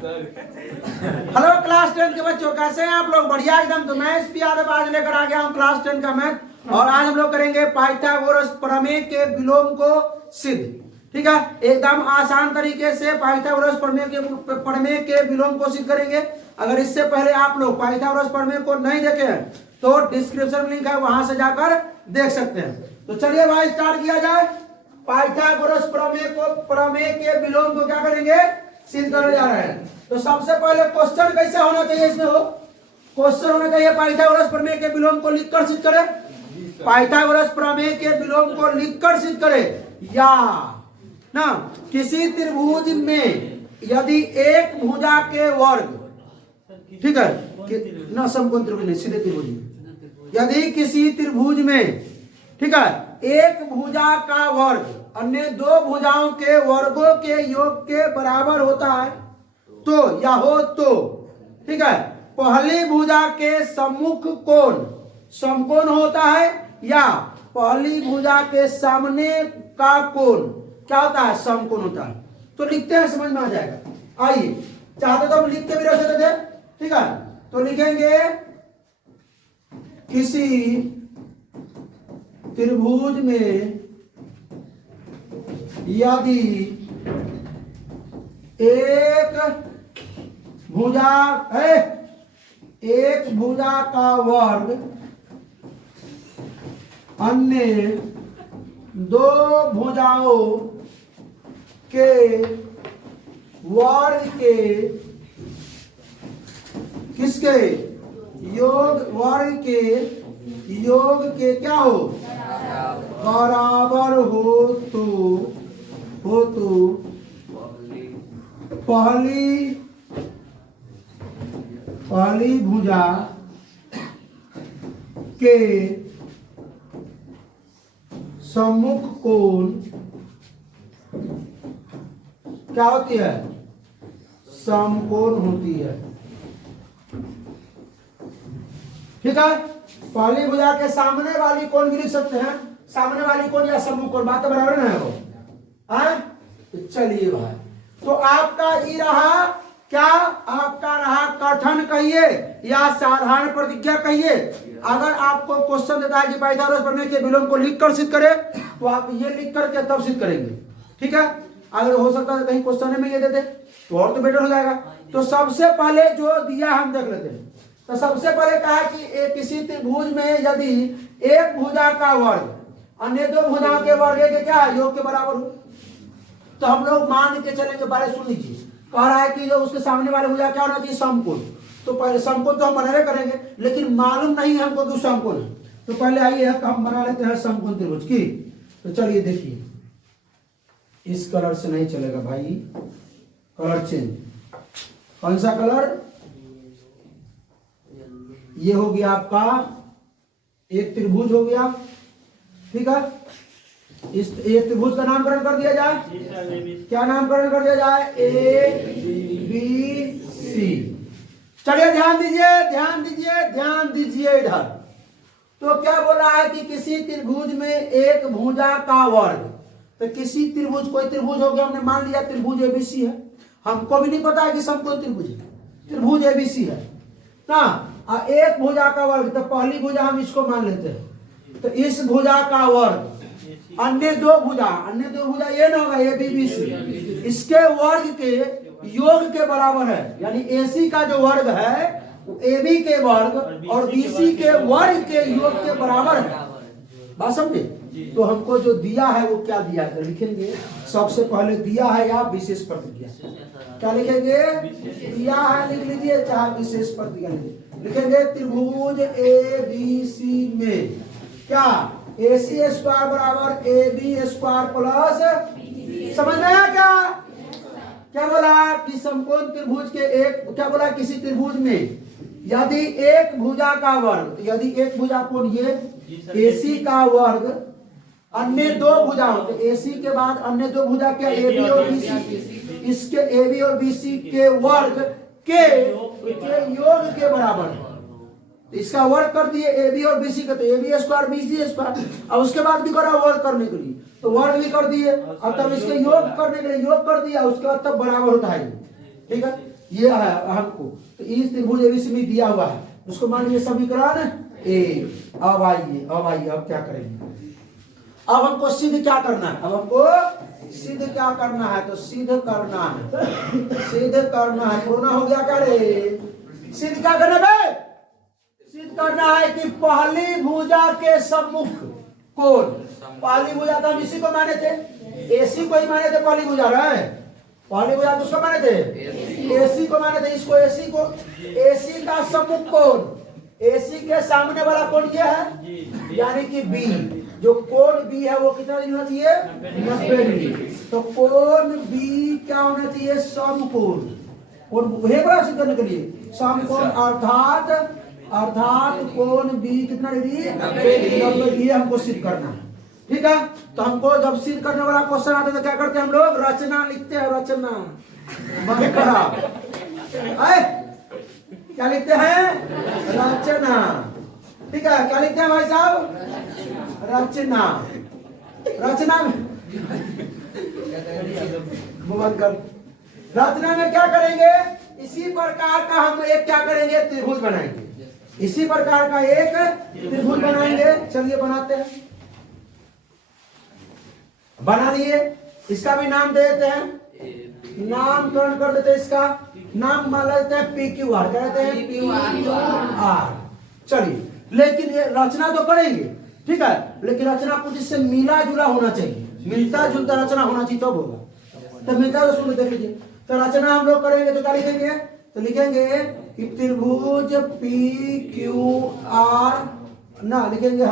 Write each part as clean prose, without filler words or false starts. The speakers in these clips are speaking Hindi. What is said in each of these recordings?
हेलो क्लास 10 के बच्चों, कैसे हैं आप लोग? बढ़िया एकदम। तो मैं एसपी यादव आज लेकर आ गया हूं क्लास 10 का मैथ, और आज हम लोग करेंगे पाइथागोरस प्रमेय के विलोम को सिद्ध। ठीक है, एकदम आसान तरीके से पाइथागोरस प्रमेय के विलोम को सिद्ध करेंगे। अगर इससे पहले आप लोग पाइथागोरस प्रमेय को नहीं देखे हैं तो डिस्क्रिप्शन में लिंक है, वहां से जाकर देख सकते हैं। तो चलिए भाई स्टार्ट किया जाए। पाइथागोरस प्रमेय के विलोम को क्या करेंगे? सिद्ध करने जा रहे हैं। तो सबसे पहले क्वेश्चन कैसे होना चाहिए इसमें? हो क्वेश्चन होना चाहिए पाइथागोरस प्रमेय के विलोम को लिखकर सिद्ध करें। पाइथागोरस प्रमेय के विलोम को लिखकर सिद्ध करें। या ना किसी त्रिभुज में यदि एक भुजा के वर्ग, ठीक है ना, समकोण त्रिभुज नहीं, सीधे त्रिभुज में यदि किसी त्रिभुज में, ठीक है, एक भुजा का वर्ग अन्य दो भुजाओं के वर्गों के योग के बराबर होता है तो या हो तो, ठीक है, पहली भुजा के सम्मुख कोण समकोण होता है या पहली भुजा के सामने का कोण क्या होता है? समकोण होता है। तो लिखते हैं, समझ में आ जाएगा। आइए, चाहते तो हम लिख के भी रख सकते थे, ठीक है। तो लिखेंगे किसी त्रिभुज में यदि एक भुजा का वर्ग अन्य दो भुजाओं के वर्ग के किसके वर्ग के योग के क्या हो? बराबर हो तो पहली भुजा के सम्मुख कोण क्या होती है? समकोण होती है। ठीक है, पहली भुजा के सामने वाली कोण भी लिख सकते हैं, सामने वाली कोण या सम्मुख कोण, बात तो बराबर ना है वो। तो चलिए भाई, तो आपका ये रहा क्या? आपका रहा कथन कहिए या साधारण प्रतिज्ञा कहिए। अगर आपको क्वेश्चन देता है कि पाइथागोरस प्रमेय के विलोम को लिखकर सिद्ध करें, तो आप ये लिख करके तब सिद्ध करेंगे। ठीक है, अगर हो सकता है कहीं क्वेश्चन में ये देते तो और तो बेटर हो जाएगा। तो सबसे पहले जो दिया हम देख लेते हैं। तो सबसे पहले कहा कि किसी त्रिभुज में यदि एक भुजा का वर्ग अन्य दो भुजाओं के वर्ग के क्या योग के बराबर हो, तो हम लोग मान के चलेंगे। बारे सुन लीजिए, कह रहा है कि जो उसके सामने वाले भुजा क्या होना चाहिए? समकोण। तो पहले समकोण तो हम बनाने करेंगे, लेकिन मालूम नहीं है हमको कि समकोण है। तो पहले आइए हम बना लेते हैं समकोण त्रिभुज की। तो चलिए देखिए, इस कलर से नहीं चलेगा भाई, कलर चेंज। कौन सा कलर? ये हो गया आपका एक त्रिभुज हो गया। ठीक है, इस एक त्रिभुज का नामकरण कर दिया जाए। क्या नामकरण कर दिया जाए? A B C. चलिए ध्यान दीजिए इधर। तो क्या बोला है कि किसी त्रिभुज में एक भुजा का वर्ग। तो किसी त्रिभुज, कोई त्रिभुज हो गया, हमने मान लिया त्रिभुज एबीसी है। हमको भी नहीं पता है कि समकोण त्रिभुज है, त्रिभुज एबीसी है ना। एक भुजा का वर्ग, तो पहली भुजा हम इसको मान लेते हैं। तो इस भुजा का वर्ग अन्य दो भुजा ये ना होगा ए बी बी सी, इसके वर्ग के योग के बराबर है। यानी एसी का जो वर्ग है वो ए बी के वर्ग और बीसी के वर्ग के योग के बराबर है। बात समझे? तो हमको जो दिया है वो क्या दिया है? तो लिखेंगे सबसे पहले दिया है या विशेष प्रतिज्ञा। क्या लिखेंगे? दिया है लिख लीजिए, चाहे विशेष प्रतिज्ञा लिखेंगे। त्रिभुज ए बी सी में क्या AC स्क्वायर बराबर AB स्क्वायर प्लस, समझ में आया क्या बोला? कि समकोण त्रिभुज के एक, क्या बोला? किसी त्रिभुज में यदि एक भुजा का वर्ग, यदि एक भुजा कोण ये AC का वर्ग अन्य दो भुजाओं, तो AC के बाद अन्य दो भुजा क्या? AB और BC, इसके AB और BC के वर्ग के योग के बराबर है। तो इसका वर्ग कर दिए ए बी और बी सी का, तो A B square B C square. अब उसके बाद भी करा वर्ग करने के लिए, तो वर्ग भी कर दिए। अब तब इसके योग करने के लिए योग कर दिया, उसके बाद तब बराबर होता है। ठीक है, ये है हमको, तो इस त्रिभुज एबीसी में दिया हुआ है, उसको मान लीजिए समीकरण ए। अब आइए अब क्या करेंगे, अब हमको सिद्ध क्या करना है, अब हमको सिद्ध क्या करना है, तो सिद्ध करना है, कोरोना हो गया क्या रे, सिद्ध क्या करना है, सिद्ध करना है कि पहली भुजा के सम्मुख कोण, पहली भुजा तो हम इसी को माने थे, एसी को ही माने थे पहली भुजा रहे, पहली भुजा किसको माने थे, एसी को माने थे, इसको एसी को, एसी का सम्मुख कोण, एसी के सामने वाला कोण ये है, यानी कि बी, जो कोण बी है वो कितना होना चाहिए, 90 डिग्री, तो कोण बी क्या होना चाहिए, समकोण, कोण है बड़ा सिद्ध करने के लिए समकोण, अर्थात कोण बी कितना डिग्री, 90 डिग्री, ये हमको सिद्ध करना है, ठीक है। तो हमको जब सिद्ध करने वाला क्वेश्चन आता है तो क्या करते हैं हम लोग, रचना लिखते हैं, रचना मन खराब, क्या लिखते हैं, रचना, ठीक है, क्या लिखते हैं भाई साहब, रचना, रचना में रचना में क्या करेंगे, इसी प्रकार का हम एक क्या करेंगे, त्रिभुज बनाएंगे, इसी प्रकार का एक त्रिभुज बनाएंगे, चलिए बनाते हैं, बना लिए, इसका भी नाम दे देते हैं, नामकरण कर देते हैं, इसका नाम मान लेते हैं पी क्यू आर, कहते हैं पी क्यू आर, चलिए, लेकिन ये रचना तो करेंगे, ठीक है, लेकिन रचना कुछ इससे मिला जुला होना चाहिए, मिलता जुलता रचना होना चाहिए तब होगा, तो मिलता तो सुन देख लीजिए, तो रचना हम लोग करेंगे तो क्या लिखेंगे, तो लिखेंगे कि त्रिभुज पी क्यू आर, ना लिखेंगे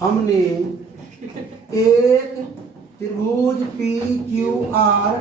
हमने एक त्रिभुज पी क्यू आर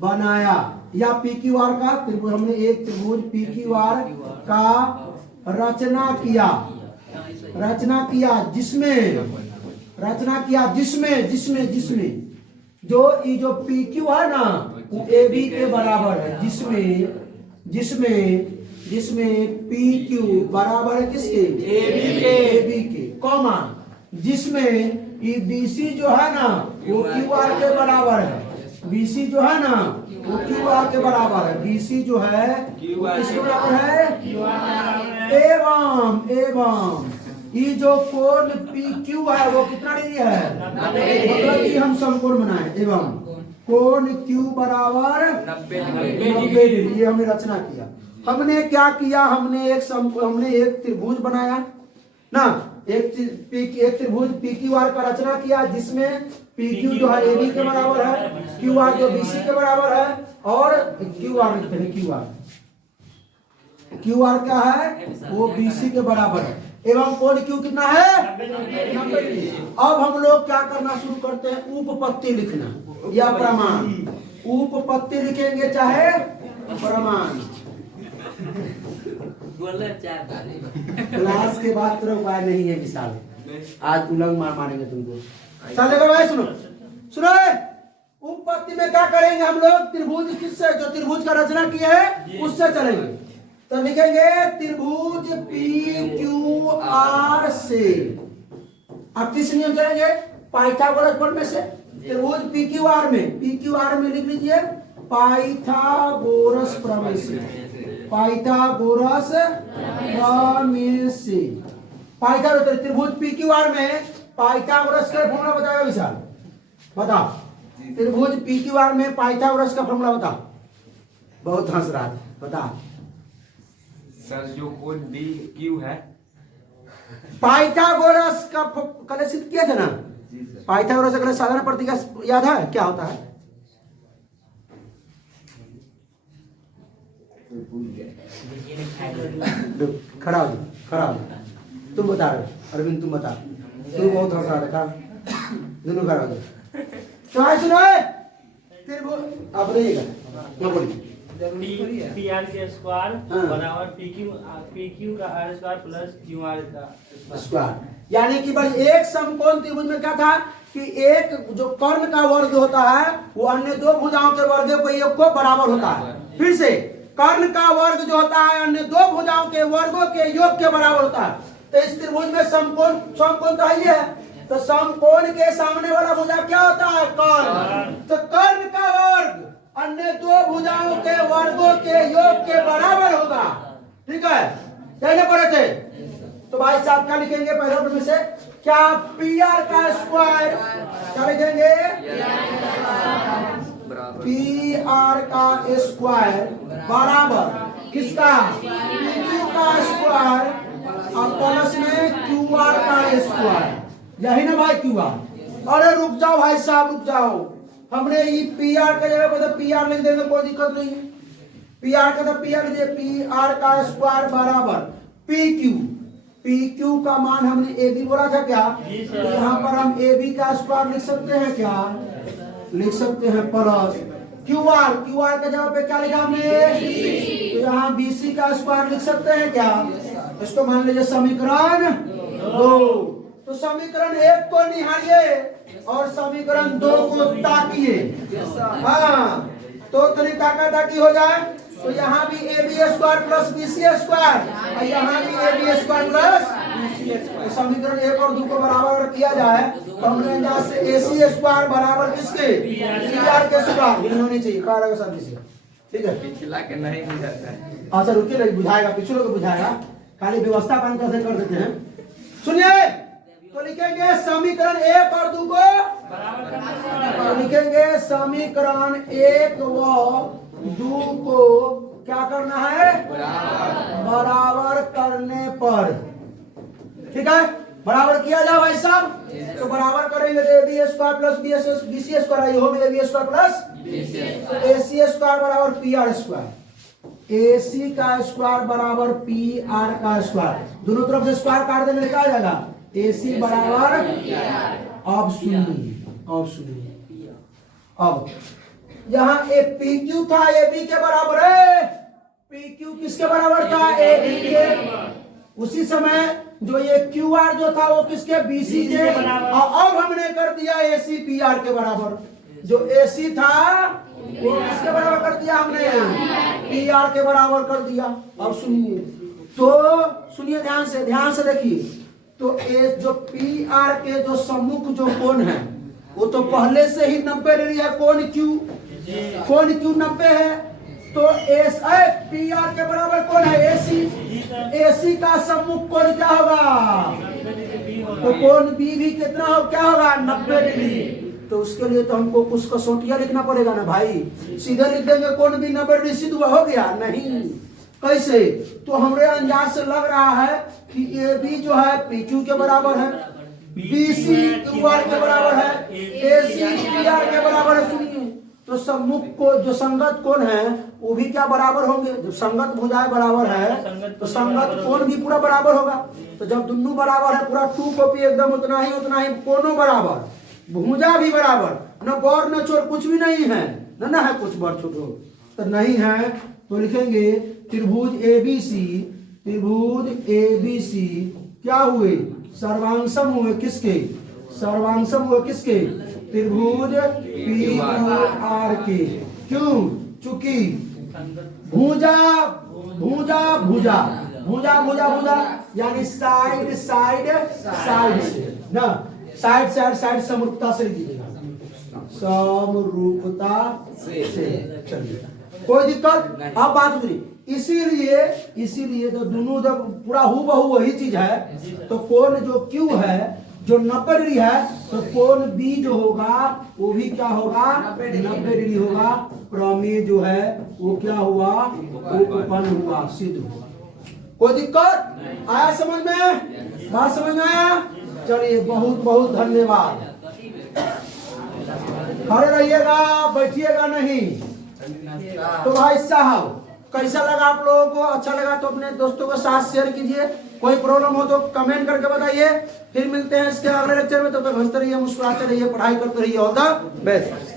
बनाया, या पी क्यू आर का त्रिभुज, हमने एक त्रिभुज पी क्यू आर का रचना किया, जिसमें जो पी क्यू है ना वो ए बी के बराबर है, जिसमें पी क्यू बराबर है किसके, ए बी के, कॉमा, जिसमें बीसी जो है ना वो क्यू आर के बराबर है, बीसी जो है ना वो क्यू आर के बराबर है, बीसी जो है वो किसके बराबर है, एवं ये जो कोण पी क्यू है वो कितना डिग्री है, मतलब कि हम समकोण बनाए, एवं कोण क्यू बराबर 90 डिग्री, ये हमने रचना किया। हमने क्या किया, हमने एक त्रिभुज बनाया ना, एक त्रिभुज पी क्यू आर का रचना किया, जिसमें पी क्यू जो है ए बी के बराबर है, क्यू आर जो बी सी के बराबर है, और क्यू आर क्या है, वो बी सी के बराबर है, एवं कोण क्यू कितना है, 90 डिग्री। अब हम लोग क्या करना शुरू करते हैं, उपपत्ति लिखना या प्रमाण, उपपत्ति लिखेंगे चाहे प्रमाण, क्लास के बाद तेरा उपाय नहीं है विशाल, आज उलंग मारेंगे तुमको, चलेगा भाई, सुनो उपपत्ति में क्या करेंगे हम लोग, त्रिभुज किससे, जो त्रिभुज का रचना किया है उससे चलेंगे, तो लिखेंगे त्रिभुज पी क्यू आर से, अब किस नियम चलेंगे, पाइथागोरस प्रमेय में से, त्रिभुज पी क्यू आर में लिख लीजिए पाइथागोरस प्रमेय से, पाइथागोरस प्रमेय से, पाइथागोरस त्रिभुज पी क्यू आर में पाइथागोरस का फॉर्मूला बताएगा विशाल, बता, त्रिभुज पी क्यू आर में पाइथागोरस का फॉर्मूला बता, बहुत हंस रहा है, बता सर, जो कोण बी क्यू है, पाइथागोरस का कल सिद्ध किया था ना, पाइथागोरस का साधारण प्रतिका याद है क्या होता है, खड़ा हो, तुम बता रहे अरविंद, तुम बता, तू बहुत हंस रहा था, दोनों खड़ा हो, तो आए सुनो, अब रहेगा, क्या बोलिए, पी आर के स्क्वायर बराबर पी क्यू का R square plus Q R का स्क्वायर, यानी कि भाई एक समकोण त्रिभुज में क्या था कि एक जो कर्ण का वर्ग होता है वो अन्य दो भुजाओं के वर्ग को योग को बराबर होता है, फिर से कर्ण का वर्ग जो होता है अन्य दो भुजाओं के वर्गों के योग के बराबर होता है, तो इस त्रिभुज में समकोण तो है, तो समकोण के सामने वाला भुजा क्या होता है, कर्ण, तो कर्ण का अन्य दो भुजाओं के वर्गों के योग के बराबर होगा। ठीक है, कहने पड़े थे। तो भाई साहब क्या लिखेंगे पहले में से? क्या पी आर का स्क्वायर, क्या लिखेंगे? पी आर का स्क्वायर बराबर किसका? क्यू का स्क्वायर और प्लस में क्यू आर का स्क्वायर, यही ना भाई क्यू आर। अरे रुक जाओ भाई साहब, रुक जाओ। हमने ये पी आर के जगह पर तो पी आर लिख देंगे, कोई दिक्कत नहीं है। पी आर का तो पी आर लीजिए, पी आर का स्क्वायर बराबर पी क्यू। पी क्यू का मान हमने ए बी बोला था क्या? तो यहाँ पर हम ए बी का स्क्वायर लिख सकते हैं क्या? लिख सकते हैं plus Q are. Q R के जगह पे क्या लिखा हमने? तो यहाँ बी सी का स्क्वायर लिख सकते हैं क्या? इसको मान लीजिए समीकरण 2। तो समीकरण 1 को निहारिए और समीकरण 2 को ताकिए। हाँ, तो तरीका का ताकि हो जाए। तो यहाँ भी A B square plus B C square और यहाँ भी A B square plus B C square. समीकरण 1 और 2 को बराबर अगर किया जाए तो हमने यहाँ से ए सी स्क्वायर बराबर किसके? पी आर के स्क्वायर होनी चाहिए। कहा रहेगा सब इसे, ठीक है? पिछला के नहीं बुझाता है। अच्छा रुकिए, नहीं बुझाएगा, पिछले को बुझाएगा, खाली व्यवस्था पानी कैसे कर देते हैं। सुनिए, तो लिखेंगे समीकरण 1 और 2 को तो लिखेंगे समीकरण 1 व 2 को क्या करना है? बराबर करने पर। ठीक है, बराबर किया जाए भाई साहब। तो बराबर करेंगे तो A B square plus B C square, ये हो A B square plus A C square बराबर P R square. A C का स्क्वायर बराबर पी आर का स्क्वायर, दोनों तरफ से स्क्वायर काट देंगे, क्या आ जाएगा? ए सी बराबर, अब सुनिए, अब यहाँ ए पी क्यू था ए बी के बराबर है। पी क्यू किसके बराबर था? ए बी के। उसी समय जो ये क्यू आर जो था वो किसके? बी सी के। और अब हमने कर दिया ए सी पी आर के बराबर। जो ए सी था वो किसके बराबर कर दिया हमने? पी आर के बराबर कर दिया। अब सुनिए, तो सुनिए ध्यान से देखिए। तो ए जो पी आर के जो सम्मुख जो कोण है वो तो पहले से ही 90 डिग्री है। कोण क्यू 90 है। तो एस पी आर के बराबर कौन है? एसी। एसी का सम्मुख कोण क्या होगा? तो कोण बी भी कितना हो, क्या होगा? 90 डिग्री। तो उसके लिए तो हमको कुछ कसौटिया लिखना पड़ेगा ना भाई। सीधे लिख देंगे कोण बी 90 डिग्री, सीधा हो गया? नहीं, कैसे? तो हमारे अंदाज से लग रहा है कि ए बी जो है पी क्यू के बराबर है, बी सी क्यू आर के बराबर है, ए सी पी आर के बराबर है। सुनिए, तो सम्मुख को जो संगत कोण है वो भी क्या बराबर होंगे? जो संगत भुजाएं बराबर है तो संगत कोण भी पूरा बराबर होगा। तो जब दोनों बराबर है, पूरा 2 कॉपी एकदम उतना ही कोणों बराबर, भुजा भी बराबर, न बड़ न छोट कुछ भी नहीं है, न है कुछ बड़ छोट तो नहीं है। तो लिखेंगे त्रिभुज एबीसी क्या हुए? सर्वांशम हुए किसके? सर्वांशम हुए किसके? त्रिभुज पी आर के। क्यों? चूंकि भुजा यानी साइड से ना, साइड समरूपता से लीजिएगा, समरूपता से। चलिए, कोई दिक्कत? अब बात सुनिए। इसीलिए तो दोनों जब पूरा हूबहू वही चीज है। तो कोण जो क्यू है जो 90 डिग्री है, तो कोण बी जो होगा वो भी क्या होगा? 90 डिग्री होगा। प्रमेय जो है वो क्या हुआ? वो उत्पन्न हुआ, सिद्ध हुआ। कोई दिक्कत आया समझ में? बात समझ में आया? चलिए, बहुत बहुत धन्यवाद। खड़े रहिएगा, बैठिएगा नहीं। तो भाई साहब कैसा लगा आप लोगों को? अच्छा लगा तो अपने दोस्तों के साथ शेयर कीजिए। कोई प्रॉब्लम हो तो कमेंट करके बताइए। फिर मिलते हैं इसके अगले लेक्चर में। तब तक हंसते रहिए, मुस्कुराते रहिए, पढ़ाई करते रहिए। All the best.